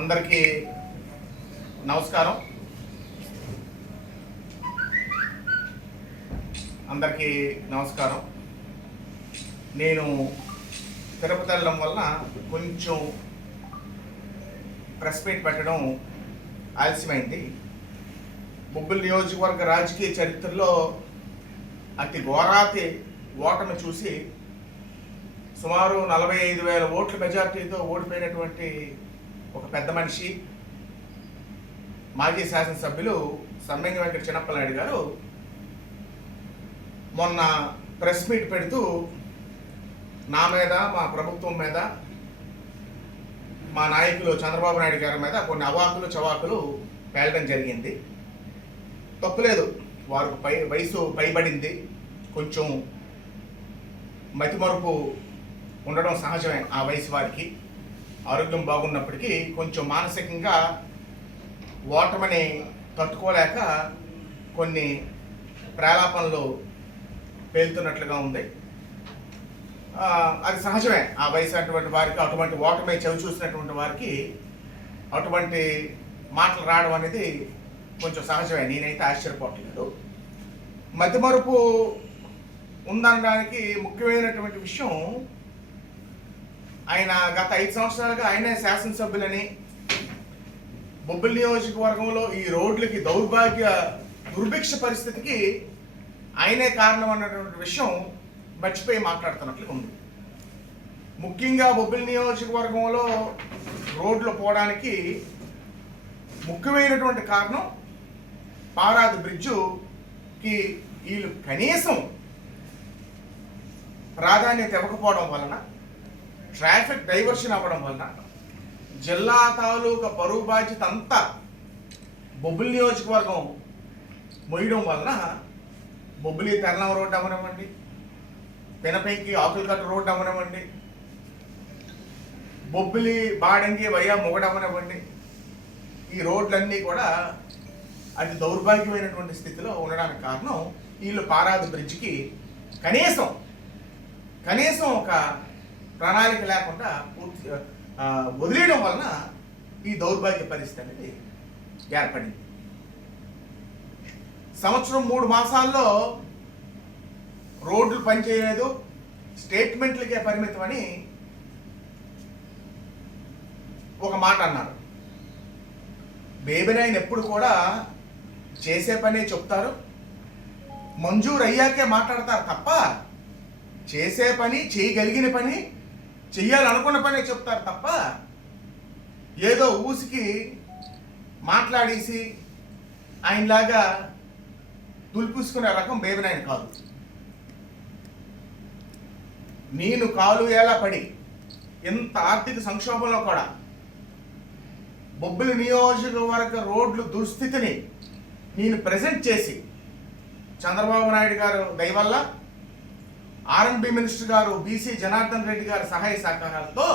అందరికీ నమస్కారం. అందరికీ నమస్కారం. నేను తిరుపతి వెళ్ళడం వల్ల కొంచెం ప్రెస్ మీట్ పెట్టడం ఆలస్యమైంది. బొబ్బుల నియోజకవర్గ రాజకీయ చరిత్రలో అతి ఘోరాతి ఓటమి చూసి సుమారు నలభై ఐదు వేల ఓట్ల మెజార్టీతో ఓడిపోయినటువంటి ఒక పెద్ద మనిషి మాజీ శాసనసభ్యులు సమ్మెంగి వెంకట చిన్నప్పలనాయుడు గారు మొన్న ప్రెస్ మీట్ పెడుతూ నా మీద మా ప్రభుత్వం మీద మా నాయకులు చంద్రబాబు నాయుడు గారి మీద కొన్ని అవాకులు చవాకులు పేలడం జరిగింది. తప్పులేదు వారు పై వయసు పైబడింది. కొంచెం మతిమరుపు ఉండడం సహజమే ఆ వయసు వారికి. ఆరోగ్యం బాగున్నప్పటికీ కొంచెం మానసికంగా ఓటమని తట్టుకోలేక కొన్ని ప్రేలాపనలు పేలుతున్నట్లుగా ఉంది. అది సహజమే. ఆ వయసు అటువంటి వారికి అటువంటి ఓటమి చవి చూసినటువంటి వారికి అటువంటి మాటలు రావడం అనేది కొంచెం సహజమే. నేనైతే ఆశ్చర్యపోవట్లేదు. మతిమరుపు ఉందనడానికి ముఖ్యమైనటువంటి విషయం ఆయన గత ఐదు సంవత్సరాలుగా ఆయనే శాసనసభ్యులని. బొబ్బిలి నియోజకవర్గంలో ఈ రోడ్లకి దౌర్భాగ్య దుర్భిక్ష పరిస్థితికి ఆయనే కారణం అన్నటువంటి విషయం మర్చిపోయి మాట్లాడుతున్నట్లు ఉంది. ముఖ్యంగా బొబ్బిలి నియోజకవర్గంలో రోడ్లు పోవడానికి ముఖ్యమైనటువంటి కారణం పారాది బ్రిడ్జుకి వీళ్ళు కనీసం ప్రాధాన్యత ఇవ్వకపోవడం వలన ట్రాఫిక్ డైవర్షన్ అవ్వడం వలన జిల్లా తాలూకా పరువు బాధ్యత అంతా బొబ్బిలి నియోజకవర్గం మొయ్యడం వలన బొబ్బిలి తెల్లం రోడ్డు అవ్వనివ్వండి పినపెంకి ఆకులకట్ట రోడ్డు అవ్వనివ్వండి బొబ్బిలి బాడంగి వయ్యా మొగడు ఈ రోడ్లన్నీ కూడా అతి దౌర్భాగ్యమైనటువంటి స్థితిలో ఉండడానికి కారణం వీళ్ళు పారాది బ్రిడ్జికి కనీసం కనీసం ఒక ప్రణాళిక లేకుండా పూర్తి వదిలేయడం వలన ఈ దౌర్భాగ్య పరిస్థితి అనేది ఏర్పడింది. సంవత్సరం మూడు మాసాల్లో రోడ్లు పనిచేయలేదు స్టేట్మెంట్లకే పరిమితమని ఒక మాట అన్నారు. బేబినాయన్ ఎప్పుడు కూడా చేసే పనే చెప్తారు మంజూరు అయ్యాకే మాట్లాడతారు తప్ప చేసే పని చేయగలిగిన పని చెయ్యాలనుకున్న పనే చెప్తారు తప్ప ఏదో ఊసికి మాట్లాడేసి ఆయనలాగా దులిపూసుకునే రకం బేబినాయన కాదు. నేను కాలు ఎలా పడి ఇంత ఆర్థిక సంక్షోభంలో కూడా బొబ్బిలి నియోజకవర్గ రోడ్లు దుస్థితిని నేను ప్రజెంట్ చేసి చంద్రబాబు నాయుడు గారు దయవల్ల ఆర్ఎన్బి మినిస్టర్ గారు బీసీ జనార్దన్ రెడ్డి గారి సహాయ సహకారాలతో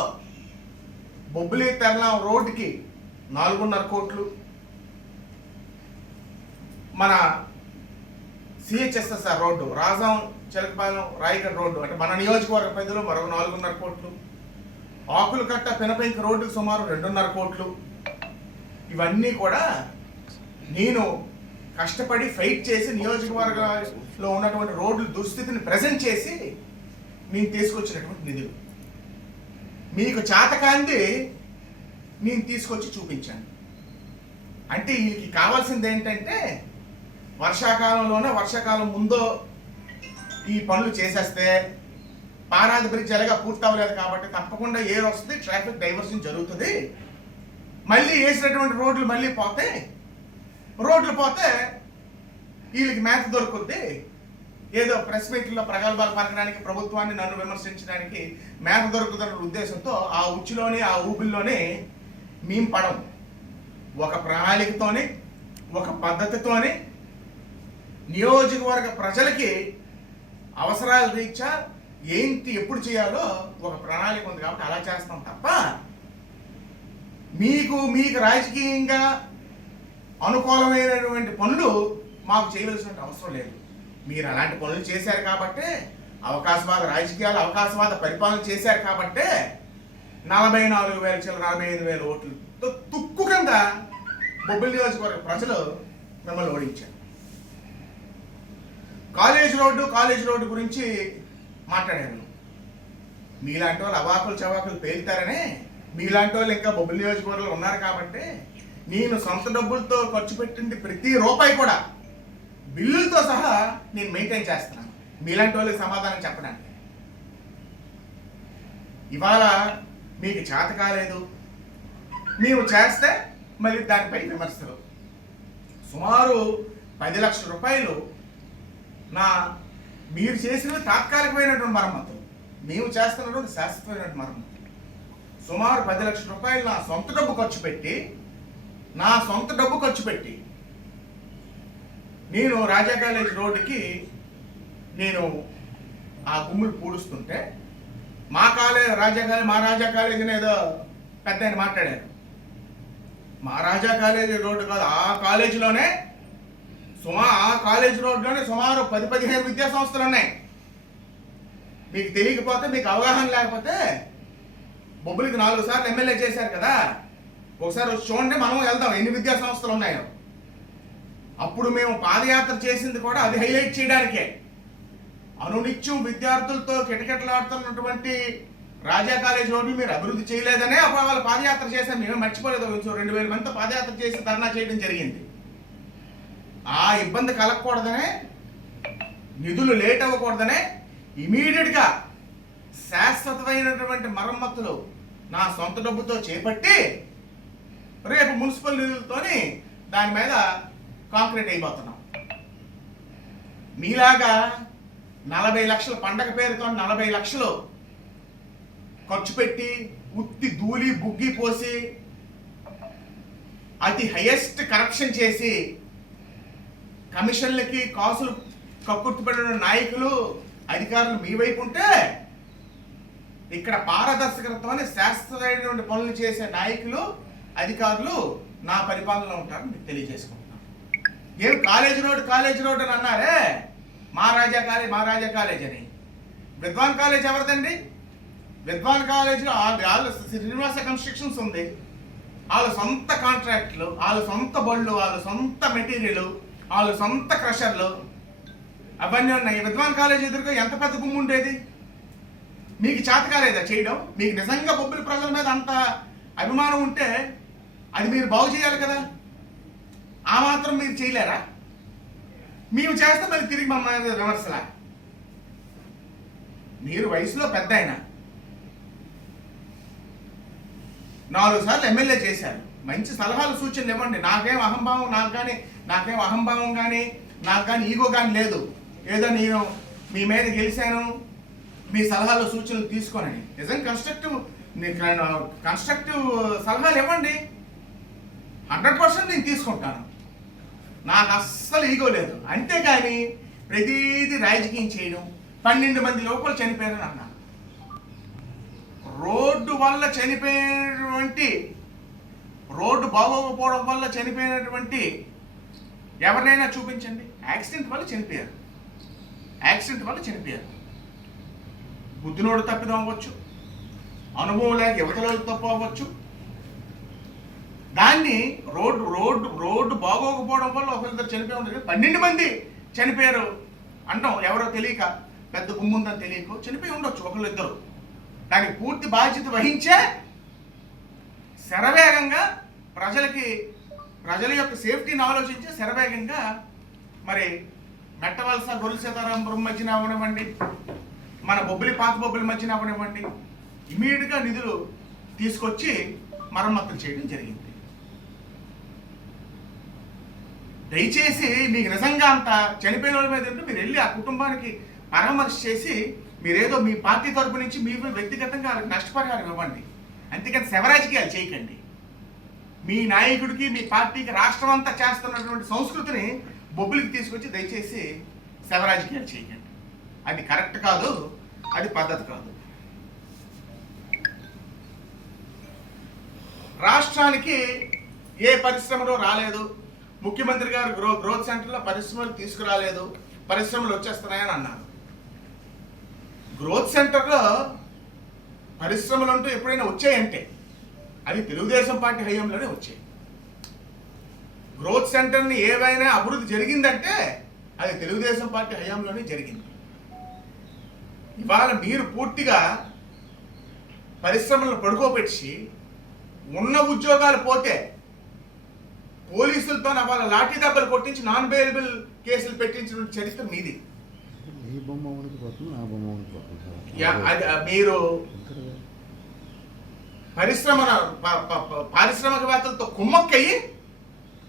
బొబ్బిలి తెల్లం రోడ్డుకి నాలుగున్నర కోట్లు మన C H S S R road Rajam Chilakapalem Rayagada road అంటే మన నియోజకవర్గ పరిధిలో మరొక నాలుగున్నర కోట్లు ఆకులు కట్ట పినపెంక రోడ్డుకు సుమారు రెండున్నర కోట్లు. ఇవన్నీ కూడా నేను కష్టపడి ఫైట్ చేసి నియోజకవర్గంలో ఉన్నటువంటి రోడ్లు దుస్థితిని ప్రజెంట్ చేసి నేను తీసుకొచ్చినటువంటి నిధులు. మీకు చాతకాంది నేను తీసుకొచ్చి చూపించాను. అంటే వీళ్ళకి కావాల్సింది ఏంటంటే వర్షాకాలంలోనే వర్షాకాలం ముందో ఈ పనులు చేసేస్తే పారాది బ్రిడ్జ్ ఎలాగా పూర్తి అవ్వలేదు కాబట్టి తప్పకుండా ఏర్ వస్తుంది ట్రాఫిక్ డైవర్షన్ జరుగుతుంది. మళ్ళీ వేసినటువంటి రోడ్లు మళ్ళీ పోతే రోడ్లు పోతే వీళ్ళకి మేత దొరుకుద్ది. ఏదో ప్రెస్ మీట్లో ప్రగల్భాలు పలకడానికి ప్రభుత్వాన్ని నన్ను విమర్శించడానికి మేత దొరుకుతున్న ఉద్దేశంతో ఆ ఉచ్చులోనే ఆ ఊబిల్లోనే మేము పడం. ఒక ప్రణాళికతోని ఒక పద్ధతితోని నియోజకవర్గ ప్రజలకి అవసరాల రీత్యా ఏంటి ఎప్పుడు చేయాలో ఒక ప్రణాళిక ఉంది కాబట్టి అలా చేస్తాం తప్ప మీకు మీకు రాజకీయంగా అనుకూలమైనటువంటి పనులు మాకు చేయవలసిన అవసరం లేదు. మీరు అలాంటి పనులు చేశారు కాబట్టే అవకాశవాద రాజకీయాలు అవకాశవాద పరిపాలన చేశారు కాబట్టే నలభై నాలుగు వేల చిల్లర నలభై ఐదు వేల ఓట్లతో తుక్కు కింద బొబ్బిలి నియోజకవర్గ ప్రజలు మిమ్మల్ని ఓడించారు. కాలేజ్ రోడ్డు కాలేజ్ రోడ్డు గురించి మాట్లాడాను మీలాంటి వాళ్ళు అవాకులు చవాకులు పేలుతారనే మీలాంటి వాళ్ళు ఇంకా బొబ్బిలి నియోజకవర్గంలో ఉన్నారు కాబట్టి నేను సొంత డబ్బులతో ఖర్చు పెట్టింది ప్రతి రూపాయి కూడా బిల్లులతో సహా నేను మెయింటైన్ చేస్తున్నాను. మీలాంటి వాళ్ళకి సమాధానం చెప్పడానికి. ఇవాళ మీకు చేత కాలేదు. మేము చేస్తే మళ్ళీ దానిపై విమర్శలు. సుమారు పది లక్షల రూపాయలు నా మీరు చేసినవి తాత్కాలికమైనటువంటి మరమ్మతులు మేము చేస్తున్నటువంటి శాశ్వతమైనటువంటి మరమ్మతులు సుమారు పది లక్షల రూపాయలు నా సొంత డబ్బు ఖర్చు పెట్టి నా సొంత డబ్బు ఖర్చు పెట్టి నేను రాజా కాలేజ్ రోడ్డుకి నేను ఆ గుమ్ములు పూడుస్తుంటే మా కాలేజ్ రాజా కాలేజ్ మా రాజా కాలేజ్ ఏదో పెద్ద ఆయన మాట్లాడారు. మా రాజా కాలేజ్ రోడ్డు కాదు ఆ కాలేజీలోనే సుమా ఆ కాలేజ్ రోడ్లోనే సుమారు పది పదిహేను విద్యా సంస్థలు ఉన్నాయి. మీకు తెలియకపోతే మీకు అవగాహన లేకపోతే బొబ్బులకి నాలుగు సార్లు ఎమ్మెల్యే చేశారు కదా. ఒకసారి వచ్చి చూడండి మనం వెళ్దాం. ఎన్ని విద్యా సంస్థలు ఉన్నాయో. అప్పుడు మేము పాదయాత్ర చేసింది కూడా అది హైలైట్ చేయడానికే. అనునిత్యం విద్యార్థులతో కిటకిటలాడుతున్నటువంటి రాజా కాలేజ్ రోడ్లు మీరు అభివృద్ధి చేయలేదనే అప్పుడు వాళ్ళు పాదయాత్ర చేశారు. మేము మర్చిపోలేదు. కొంచెం రెండు వేల మందితో పాదయాత్ర చేసి ధర్నా చేయడం జరిగింది. ఆ ఇబ్బంది కలగకూడదనే నిధులు లేట్ అవ్వకూడదనే ఇమీడియట్గా శాశ్వతమైనటువంటి మరమ్మతులు నా సొంత డబ్బుతో చేపట్టి రేపు మున్సిపల్ నిధులతోని దాని మీద కాంక్రీట్ అయిపోతున్నాం. మీలాగా నలభై లక్షల పండగ పేరుతో నలభై లక్షలు ఖర్చు పెట్టి ఉత్తి ధూళి బుగ్గి పోసి అతి హైయెస్ట్ కరప్షన్ చేసి కమిషన్లకి కాసులు కక్కుర్తిపడిన నాయకులు అధికారులు మీ వైపు ఉంటే ఇక్కడ పారదర్శకతతోనే శాశ్వతమైనటువంటి పనులు చేసే నాయకులు అధికారులు నా పరిపాలనలో ఉంటారని మీకు తెలియజేసుకుంటున్నాను. ఏం కాలేజ్ రోడ్ కాలేజ్ రోడ్ అని అన్నారే? మహారాజా కాలేజ్ మహారాజా కాలేజ్ అని. విద్వాన్ కాలేజ్ ఎవరిదండి? విద్వాన్ కాలేజ్లో వాళ్ళు శ్రీనివాస కన్స్ట్రక్షన్స్ ఉంది. వాళ్ళ సొంత కాంట్రాక్ట్లు వాళ్ళ సొంత బళ్ళు వాళ్ళ సొంత మెటీరియల్ వాళ్ళ సొంత క్రషర్లు అవన్నీ ఉన్నాయి. విద్వాన్ కాలేజ్ ఎదురుగా ఎంత పెద్ద గుమ్ము ఉండేది? మీకు చేత కాలేదా చేయడం? మీకు నిజంగా బొబ్బిలి ప్రజల మీద అంత అభిమానం ఉంటే అది మీరు బాగు చేయాలి కదా? ఆ మాత్రం మీరు చేయలేరా? మేము చేస్తే మళ్ళీ తిరిగి మమ్మల్ని విమర్శలా? మీరు వయసులో పెద్ద ఆయన నాలుగు సార్లు ఎమ్మెల్యే చేశారు. మంచి సలహాలు సూచనలు ఇవ్వండి. నాకేం అహంభావం నాకు కానీ నాకేం అహంభావం కానీ నాకు కానీ ఈగో కానీ లేదు. ఏదో నేను మీ మీద గెలిచాను మీ సలహాలు సూచనలు తీసుకోనండి నిజం కన్స్ట్రక్టివ్ కన్స్ట్రక్టివ్ సలహాలు ఇవ్వండి. హండ్రెడ్ పర్సెంట్ నేను తీసుకుంటాను. నాకు అస్సలు ఈగో లేదు. అంతేకాని ప్రతిదీ రాజకీయం చేయడం పన్నెండు మంది లోపల చనిపోయారని అన్నాను. రోడ్డు వల్ల చనిపోయినటువంటి రోడ్డు బాగోకపోవడం వల్ల చనిపోయినటువంటి ఎవరినైనా చూపించండి. యాక్సిడెంట్ వల్ల చనిపోయారు. యాక్సిడెంట్ వల్ల చనిపోయారు. బుద్ధినోడు తప్పిదం అవ్వచ్చు. అనుభవం లేక యువతలో తప్పు అవ్వచ్చు. దాన్ని రోడ్డు రోడ్డు రోడ్డు బాగోకపోవడం వల్ల ఒకరిద్దరు చనిపోయి ఉండదు పన్నెండు మంది చనిపోయారు అంటాం ఎవరో తెలియక పెద్ద గుమ్ముందని తెలియక చనిపోయి ఉండొచ్చు ఒకళ్ళు ఇద్దరు దానికి పూర్తి బాధ్యత వహించే శరవేగంగా ప్రజలకి ప్రజల యొక్క సేఫ్టీని ఆలోచించి శరవేగంగా మరి మెట్టవలస గొర్రెల సీతారామపురం మధ్యన అవనివ్వండి మన బొబ్బిలి పాత బొబ్బిలి మధ్యన అవనివ్వండి ఇమీడియట్గా నిధులు తీసుకొచ్చి మరమ్మతులు చేయడం జరిగింది. దయచేసి మీకు నిజంగా అంత చనిపోయిన వాళ్ళ మీద ఉంటే మీరు వెళ్ళి ఆ కుటుంబానికి పరామర్శ చేసి మీరేదో మీ పార్టీ తరపు నుంచి మీరు వ్యక్తిగతంగా వాళ్ళకి నష్టపరిహారం ఇవ్వండి. అంతేకాని శవరాజకీయాలు చేయకండి. మీ నాయకుడికి మీ పార్టీకి రాష్ట్రం అంతా చేస్తున్నటువంటి సంస్కృతిని బొబ్బులికి తీసుకొచ్చి దయచేసి శవరాజకీయాలు చేయకండి. అది కరెక్ట్ కాదు అది పద్ధతి కాదు. రాష్ట్రానికి ఏ పరిశ్రమలో రాలేదు ముఖ్యమంత్రి గారు గ్రో గ్రోత్ సెంటర్లో పరిశ్రమలు తీసుకురాలేదు పరిశ్రమలు వచ్చేస్తున్నాయని అన్నారు. గ్రోత్ సెంటర్లో పరిశ్రమలు అంటూ ఎప్పుడైనా వచ్చాయంటే అది తెలుగుదేశం పార్టీ హయాంలోనే వచ్చాయి. గ్రోత్ సెంటర్ని ఏవైనా అభివృద్ధి జరిగిందంటే అది తెలుగుదేశం పార్టీ హయాంలోనే జరిగింది. ఇవాళ మీరు పూర్తిగా పరిశ్రమలను పడుకోబెట్టి ఉన్న ఉద్యోగాలు పోతే పోలీసులతో వాళ్ళ లాఠీ దెబ్బలు కొట్టించి నాన్ బెయిలబుల్ కేసులు పెట్టించిన చరిత్ర మీది. మీరు పరిశ్రమ పారిశ్రామికవేత్తలతో కుమ్మక్కయ్యి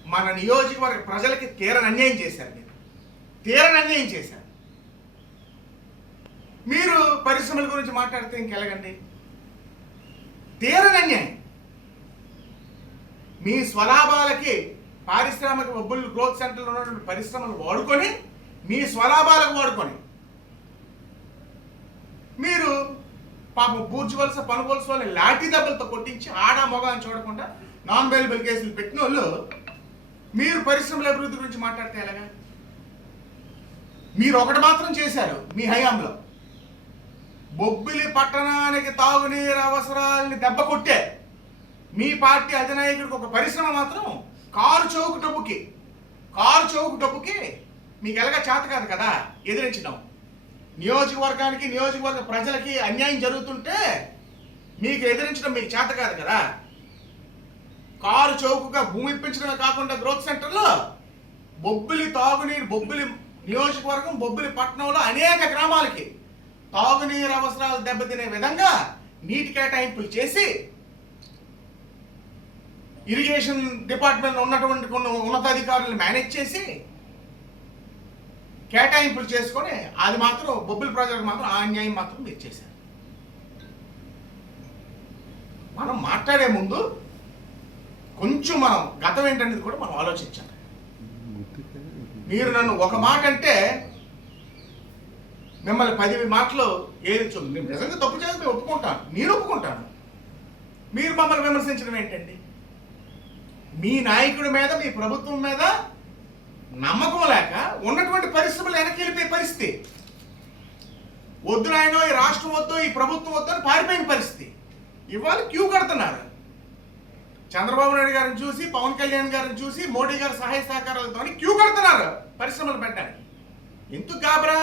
మన నియోజకవర్గ ప్రజలకి తీరని అన్యాయం చేశారు మీరు. తీరని అన్యాయం చేశారు. మీరు పరిశ్రమల గురించి మాట్లాడితే ఇంకెలాగండి? తీరని అన్యాయం. మీ స్వలాభాలకి పారిశ్రామిక బొబ్బులు గ్రోత్ సెంటర్లో ఉన్నటువంటి పరిశ్రమలు వాడుకొని మీ స్వలాభాలకు వాడుకొని మీరు పాపం బూర్జువలస పనుగోలుస వాళ్ళని లాఠీ దెబ్బలతో కొట్టించి ఆడ మొగ అని చూడకుండా నాన్ బెయిలబుల్ కేసులు పెట్టిన వాళ్ళు మీరు పరిశ్రమల అభివృద్ధి గురించి మాట్లాడితే ఎలాగా? మీరు ఒకటి మాత్రం చేశారు మీ హయాంలో. బొబ్బిలి పట్టణానికి తాగునీరు అవసరాలని దెబ్బ కొట్టే మీ పార్టీ అధినాయకుడికి ఒక పరిశ్రమ మాత్రం కారు చౌకు డబ్బుకి కారు చౌకు డబ్బుకి మీకు ఎలాగ చేత కాదు కదా? ఎదిరించడం. నియోజకవర్గానికి నియోజకవర్గ ప్రజలకి అన్యాయం జరుగుతుంటే మీకు ఎదిరించడం మీకు చేత కాదు కదా? కారు చౌకగా భూమి ఇప్పించడమే కాకుండా గ్రోత్ సెంటర్లో బొబ్బిలి తాగునీరు బొబ్బిలి నియోజకవర్గం బొబ్బిలి పట్టణంలో అనేక గ్రామాలకి తాగునీరు అవసరాలు దెబ్బతినే విధంగా నీటి కేటాయింపులు చేసి ఇరిగేషన్ డిపార్ట్మెంట్ ఉన్నటువంటి కొన్ని ఉన్నతాధికారులు మేనేజ్ చేసి కేటాయింపులు చేసుకొని అది మాత్రం బొబ్బిలి ప్రజలకు మాత్రం ఆ అన్యాయం మాత్రం మీరు చేశారు. మనం మాట్లాడే ముందు కొంచెం మనం గతం ఏంటనేది కూడా మనం ఆలోచించాలి. మీరు నన్ను ఒక మాట అంటే మిమ్మల్ని పది మాటలు ఏది నేను నిజంగా తప్పు చేసి నేను ఒప్పుకుంటాను నేను ఒప్పుకుంటాను. మీరు మమ్మల్ని విమర్శించడం ఏంటండి? మీ నాయకుడి మీద మీ ప్రభుత్వం మీద నమ్మకం లేక ఉన్నటువంటి పరిశ్రమలు వెనక్కి వెళ్ళిపోయే పరిస్థితి. వద్దు నాయనో ఈ రాష్ట్రం వద్దు ఈ ప్రభుత్వం వద్దు అని పారిపోయిన పరిస్థితి. ఇవాళ క్యూ కడుతున్నారు. చంద్రబాబు నాయుడు గారిని చూసి పవన్ కళ్యాణ్ గారిని చూసి మోడీ గారి సహాయ సహకారాలతో క్యూ కడుతున్నారు పరిశ్రమలు పెట్టడానికి. ఎందుకు కాబరా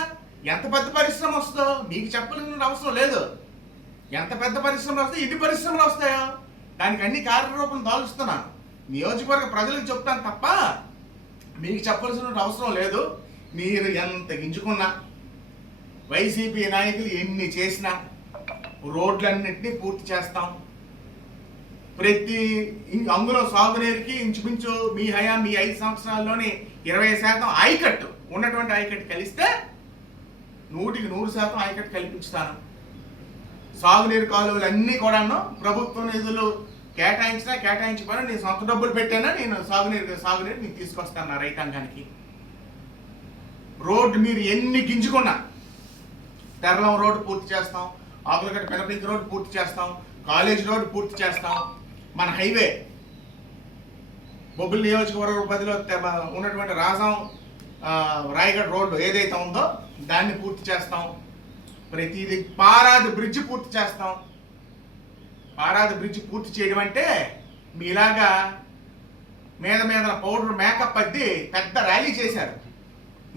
ఎంత పెద్ద పరిశ్రమ వస్తుందో మీకు చెప్పాల్సిన అవసరం లేదు. ఎంత పెద్ద పరిశ్రమలు వస్తాయి ఇది పరిశ్రమలు వస్తాయో? దానికి అన్ని కార్యరూపం దాల్చుతున్నాను. నియోజకవర్గ ప్రజలకు చెప్తాను తప్ప మీకు చెప్పాల్సిన అవసరం లేదు. మీరు ఎంత గింజుకున్నా వైసీపీ నాయకులు ఎన్ని చేసినా రోడ్లన్నింటినీ పూర్తి చేస్తాం. ప్రతి అంగులో సాగునీరుకి ఇంచుమించు మీ హయా మీ ఐదు సంవత్సరాల్లోనే ఇరవై శాతం ఐకట్టు ఉన్నటువంటి ఐకట్టు కలిస్తే నూటికి నూరు శాతం ఐకట్టు కల్పించుతాను. సాగునీరు కాలువలు అన్నీ కూడాను ప్రభుత్వ నిధులు కేటాయించినా కేటాయించకపోయినా నేను సొంత డబ్బులు పెట్టానా? నేను సాగునీరు సాగునీరు నేను తీసుకొస్తాను నా రైతాంగానికి. రోడ్డు మీరు ఎన్ని గింజుకున్నా తెరలం రోడ్డు పూర్తి చేస్తాం ఆకులగడ్డ పెనపింక రోడ్డు పూర్తి చేస్తాం కాలేజ్ రోడ్డు పూర్తి చేస్తాం మన హైవే. బొబ్బిలి నియోజకవర్గ పరిధిలో తె- ఉన్నటువంటి రాజం రాయగఢ్ రోడ్డు ఏదైతే ఉందో దాన్ని పూర్తి చేస్తాం. ప్రతిదీ పారాది బ్రిడ్జ్ పూర్తి చేస్తాం. పారాది బ్రిడ్జ్ పూర్తి చేయడం అంటే మీలాగా మీద మీద పౌడర్ మేకప్ అద్ది పెద్ద ర్యాలీ చేశారు.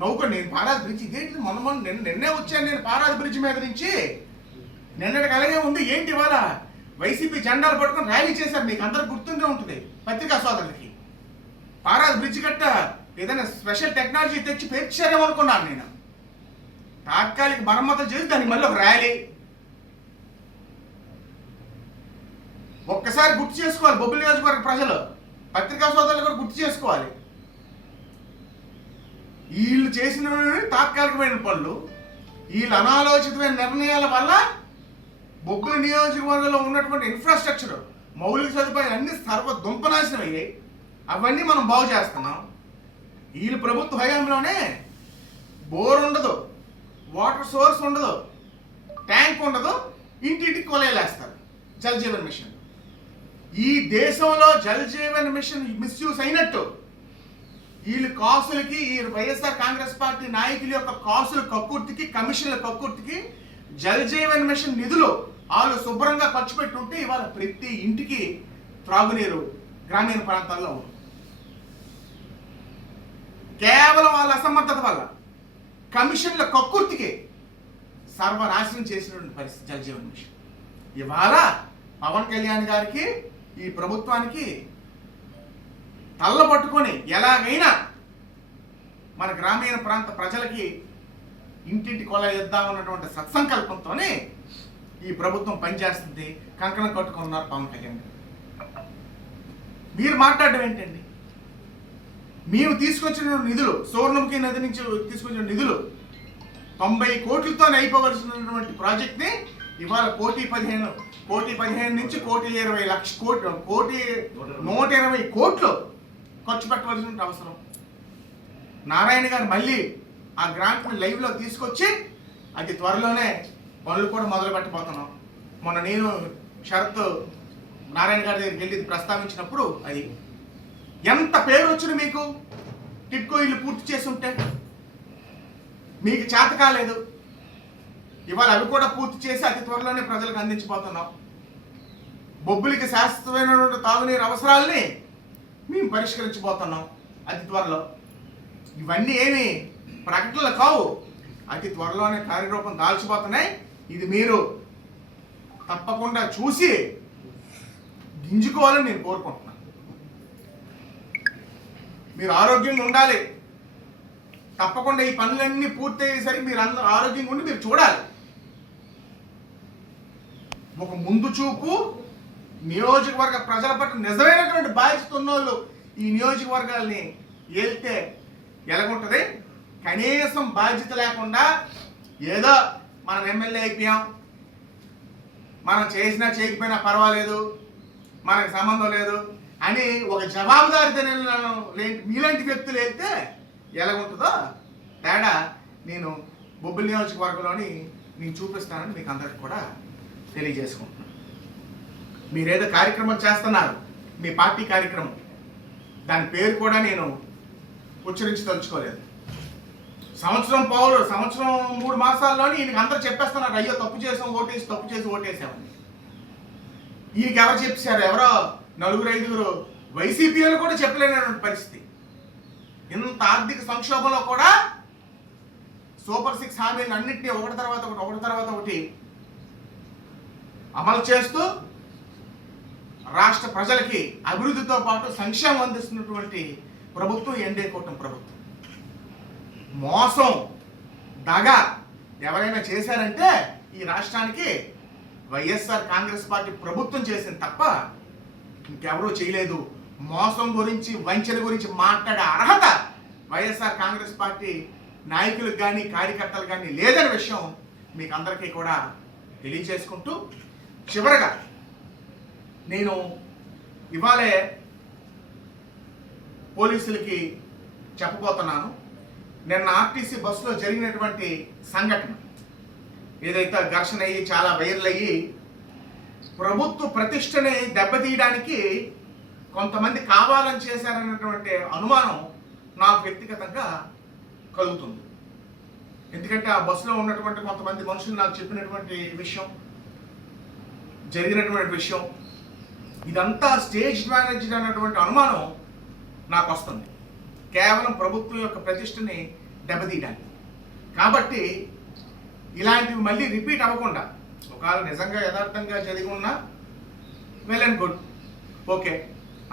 నవ్వుకోండి నేను పారాది బ్రిడ్జ్ ఇదేంటి మొన్న మొన్న నిన్న నిన్నే వచ్చాను నేను పారాది బ్రిడ్జ్ మీద నుంచి. నిన్నటికి అలాగే ఉంది. ఏంటి ఇవాళ? వైసీపీ జెండాలు పట్టుకొని ర్యాలీ చేశారు. మీకు అందరు గుర్తుండే ఉంటుంది పత్రికా సోదరులకి. పారాది బ్రిడ్జ్ కట్ట ఏదైనా స్పెషల్ టెక్నాలజీ తెచ్చి పేర్చారేమో అనుకున్నాను నేను. తాత్కాలిక మరమ్మతులు చేసి దానికి మళ్ళీ ఒక ర్యాలీ. ఒక్కసారి గుర్తు చేసుకోవాలి బొబ్బిలి నియోజకవర్గ ప్రజలు. పత్రికా సోదరులు కూడా గుర్తు చేసుకోవాలి. వీళ్ళు చేసిన తాత్కాలికమైన పనులు. వీళ్ళ అనాలోచితమైన నిర్ణయాల వల్ల బొబ్బిలి నియోజకవర్గంలో ఉన్నటువంటి ఇన్ఫ్రాస్ట్రక్చర్ మౌలిక సదుపాయాలు అన్ని సర్వ దుంపనాశనం అయ్యాయి. అవన్నీ మనం బాగు చేస్తున్నాం. వీళ్ళ ప్రభుత్వ హయాంలోనే బోర్ ఉండదు వాటర్ సోర్స్ ఉండదు ట్యాంక్ ఉండదు ఇంటింటికి కొలేలేస్తారు జల్జీవన్ మిషన్. ఈ దేశంలో జల్ జీవన్ మిషన్ మిస్యూస్ అయినట్టు. వీళ్ళు కాసులకి ఈ వైఎస్ఆర్ కాంగ్రెస్ పార్టీ నాయకుల యొక్క కాసుల కక్కుర్తికి కమిషన్ల కక్కుర్తికి జల్ జీవన్ మిషన్ నిధులు వాళ్ళు శుభ్రంగా ఖర్చు పెట్టుంటే ఇవాళ ప్రతి ఇంటికి త్రాగునీరు గ్రామీణ ప్రాంతాల్లో ఉంది. కేవలం వాళ్ళ అసమర్థత వల్ల కమిషన్ల కక్కుర్తికి సర్వనాశనం చేసినటువంటి పరిస్థితి జలజీవన్ మిషన్. ఇవాళ పవన్ కళ్యాణ్ గారికి ఈ ప్రభుత్వానికి తల్ల పట్టుకొని ఎలాగైనా మన గ్రామీణ ప్రాంత ప్రజలకి ఇంటింటి కొలయిద్దామన్నటువంటి సత్సంకల్పంతోనే ఈ ప్రభుత్వం పనిచేస్తుంది. కంకణం కట్టుకున్నారు పవన్ కళ్యాణ్ గారు. మీరు మాట్లాడడం ఏంటండి? మేము తీసుకొచ్చిన నిధులు సోర్ణముఖి నది నుంచి తీసుకొచ్చిన నిధులు తొంభై కోట్లతో అయిపోవలసినటువంటి ప్రాజెక్ట్ని ఇవాళ కోటి పదిహేను కోటి పదిహేను నుంచి కోటి ఇరవై లక్ష కోట్లు కోటి నూట ఇరవై కోట్లు ఖర్చు పెట్టవలసిన అవసరం. నారాయణ గారు మళ్ళీ ఆ గ్రాంట్ని లైవ్లో తీసుకొచ్చి అది త్వరలోనే పనులు కూడా మొదలు పెట్టబోతున్నాం. మొన్న నేను షరత్ నారాయణ గారి దగ్గరికి వెళ్ళి ప్రస్తావించినప్పుడు అది ఎంత పేరు వచ్చిన మీకు? టిట్కో ఇల్లు పూర్తి చేసి ఉంటే? మీకు చేత కాలేదు. ఇవాళ అవి కూడా పూర్తి చేసి అతి త్వరలోనే ప్రజలకు అందించబోతున్నాం. బొబ్బులకి శాశ్వతమైనటువంటి తాగునీరు అవసరాలని మేము పరిష్కరించబోతున్నాం అతి త్వరలో. ఇవన్నీ ఏమి ప్రకటనలు కావు. అతి త్వరలోనే కార్యరూపం దాల్చిపోతున్నాయి ఇది మీరు తప్పకుండా చూసి గింజుకోవాలని నేను కోరుకుంటున్నాను. మీరు ఆరోగ్యంగా ఉండాలి. తప్పకుండా ఈ పనులన్నీ పూర్తి అయ్యేసరికి మీరు అందరూ ఆరోగ్యంగా ఉండి మీరు చూడాలి. ఒక ముందు చూపు. నియోజకవర్గ ప్రజల పట్ల నిజమైనటువంటి బాధ్యత ఉన్నోళ్ళు ఈ నియోజకవర్గాల్ని వెళ్తే ఎలాగుంటుంది కనీసం బాధ్యత లేకుండా ఏదో మనం ఎమ్మెల్యే అయిపోయాం. మనం చేసినా చేయకపోయినా పర్వాలేదు. మనకు సంబంధం లేదు అని ఒక జవాబుదారితనం లేని మీలాంటి వ్యక్తులు వెళ్తే ఎలాగుంటుందో తేడా నేను బొబ్బిలి నియోజకవర్గంలోని నేను చూపిస్తానని మీకు అందరికి కూడా తెలియజేసుకుంటున్నాను. మీరేదో కార్యక్రమం చేస్తున్నారు మీ పార్టీ కార్యక్రమం. దాని పేరు కూడా నేను ఉచ్చరించి తలుచుకోలేదు. సంవత్సరం పౌరు సంవత్సరం మూడు మాసాల్లోనే ఈయనకి అందరూ చెప్పేస్తున్నారు అయ్యో తప్పు చేసాం ఓటేసి తప్పు చేసి ఓటేసామని. ఈయనకి ఎవరు చెప్పారు ఎవరో నలుగురు ఐదుగురు వైసీపీలు కూడా చెప్పలేనటువంటి పరిస్థితి. ఇంత ఆర్థిక సంక్షోభంలో కూడా సూపర్ సిక్స్ హామీలు అన్నింటినీ ఒకటి తర్వాత ఒకటి ఒకటి తర్వాత ఒకటి అమలు చేస్తూ రాష్ట్ర ప్రజలకి అభివృద్ధితో పాటు సంక్షేమం అందిస్తున్నటువంటి ప్రభుత్వం ఎండే కూటమి ప్రభుత్వం. మోసం దగ ఎవరైనా చేశారంటే ఈ రాష్ట్రానికి వైఎస్ఆర్ కాంగ్రెస్ పార్టీ ప్రభుత్వం చేసింది తప్ప ఇంకెవరూ చేయలేదు. మోసం గురించి వంచన గురించి మాట్లాడే అర్హత వైఎస్ఆర్ కాంగ్రెస్ పార్టీ నాయకులకు కానీ కార్యకర్తలు కానీ లేదనే విషయం మీకు అందరికీ కూడా తెలియజేసుకుంటూ చివరగా నేను ఇవాళే పోలీసులకి చెప్పబోతున్నాను. నిన్న ఆర్టీసీ బస్సులో జరిగినటువంటి సంఘటన. ఏదైతే ఘర్షణ అయ్యి చాలా వైర్లు అయ్యి ప్రభుత్వ ప్రతిష్టని దెబ్బతీయడానికి కొంతమంది కావాలని చేశారన్నటువంటి అనుమానం నాకు వ్యక్తిగతంగా కలుగుతుంది. ఎందుకంటే ఆ బస్సులో ఉన్నటువంటి కొంతమంది మనుషులు నాకు చెప్పినటువంటి విషయం జరిగినటువంటి విషయం ఇదంతా స్టేజ్ మేనేజ్డ్ అనేటువంటి అనుమానం నాకు వస్తుంది కేవలం ప్రభుత్వం యొక్క ప్రతిష్టని దెబ్బతీయడానికి. కాబట్టి ఇలాంటివి మళ్ళీ రిపీట్ అవ్వకుండా ఒకవేళ నిజంగా యథార్థంగా జరిగి ఉన్నా వెల్ అండ్ గుడ్. ఓకే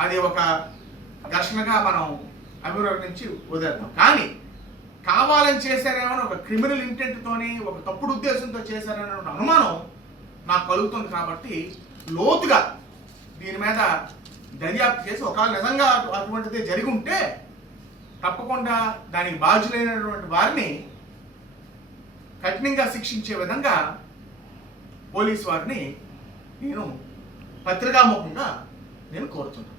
అది ఒక ఘర్షణగా మనం అభివర్ణించి వదిలేద్దాం. కానీ కావాలని చేశారేమో ఒక క్రిమినల్ ఇంటెంట్తోని ఒక తప్పుడు ఉద్దేశంతో చేశారనే అనుమానం నాకు కలుగుతుంది కాబట్టి లోతుగా దీని మీద దర్యాప్తు చేసి ఒకవేళ నిజంగా అటువంటిది జరిగి ఉంటే తప్పకుండా దానికి బాధ్యులైనటువంటి వారిని కఠినంగా శిక్షించే విధంగా పోలీస్ వారిని నేను పత్రికాముఖంగా నేను కోరుతున్నాను.